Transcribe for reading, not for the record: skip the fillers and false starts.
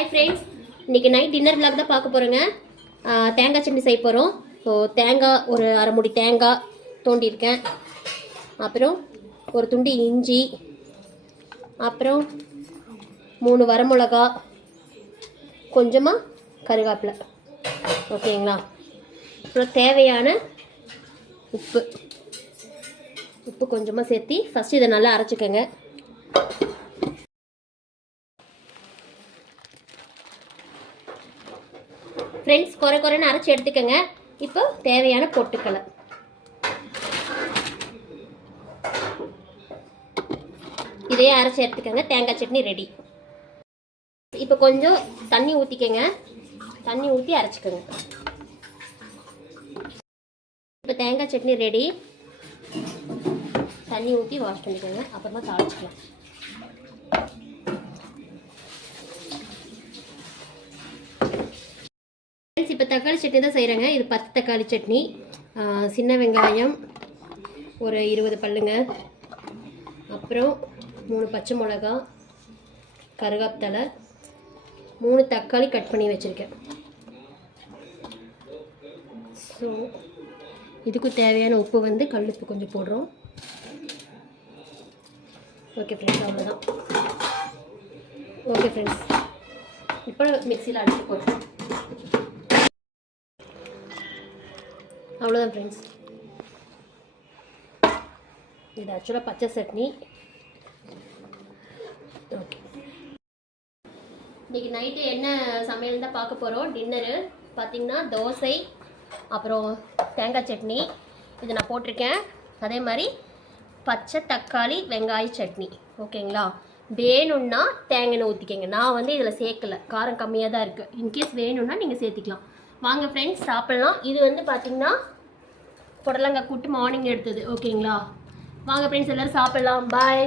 Hi friends, இன்னைக்கு night dinner vlog தான் பார்க்க போறோங்க. தேங்காய் சட்னி செய்ய போறோம். ஸோ தேங்காய் ஒரு அரை முடி தேங்காய் தோண்டியிருக்கேன். அப்புறம் ஒரு துண்டு இஞ்சி, அப்புறம் 3 வரமிளகா, கொஞ்சமாக கருவேப்பிலை. ஓகேங்களா? அப்புறம் தேவையான உப்பு கொஞ்சமாக சேர்த்து ஃபஸ்ட்டு இதை நல்லா அரைச்சிக்கோங்க. ஃப்ரெண்ட்ஸ், குறைன்னு அரைச்சி எடுத்துக்கோங்க. இப்போ தேவையான பொட்டுக்கலை, இதையே அரைச்சி எடுத்துக்கோங்க. தேங்காய் சட்னி ரெடி. இப்போ கொஞ்சம் தண்ணி ஊற்றிக்கங்க. தண்ணி ஊற்றி அரைச்சிக்கோங்க. இப்போ தேங்காய் சட்னி ரெடி. தண்ணி ஊற்றி வாஷ் பண்ணிக்கோங்க. அப்புறமா தாளிச்சிக்கலாம். இப்போ தக்காளி சட்னி தான் செய்கிறேங்க. இது 10 தக்காளி சட்னி. சின்ன வெங்காயம் ஒரு 20 பல்லுங்க, அப்புறம் 3 பச்சை மிளகா, கருவேப்பிலை, 3 தக்காளி கட் பண்ணி வச்சுருக்கேன். ஸோ இதுக்கு தேவையான உப்பு வந்து கல்லுப்பு கொஞ்சம் போடுறோம். ஓகே ஃப்ரெண்ட்ஸ், அவ்வளோதான். ஓகே ஃப்ரெண்ட்ஸ், இப்போ மிக்சியில் அடிச்சு போடுறோம். அவ்வளோதான் ஃப்ரெண்ட்ஸ். இது ஆக்சுவலாக பச்சை சட்னி. ஓகே, இன்றைக்கி நைட்டு என்ன சமையல் தான் பார்க்க போகிறோம். டின்னரு பார்த்திங்கன்னா தோசை, அப்புறம் தேங்காய் சட்னி இது நான் போட்டிருக்கேன். அதே மாதிரி பச்சை தக்காளி வெங்காய சட்னி. ஓகேங்களா? வேணும்னா தேங்காய் ஊற்றிக்கங்க. நான் வந்து இதில் சேர்க்கலை, காரம் கம்மியாக தான் இருக்குது. இன்கேஸ் வேணும்னா நீங்கள் சேர்த்திக்கலாம். வாங்க ஃப்ரெண்ட்ஸ், சாப்பிட்லாம். இது வந்து பார்த்திங்கன்னா புடலங்காய் கூட்டு மார்னிங் எடுத்தது. ஓகேங்களா? வாங்க ஃப்ரெண்ட்ஸ், எல்லோரும் சாப்பிட்லாம். பாய்.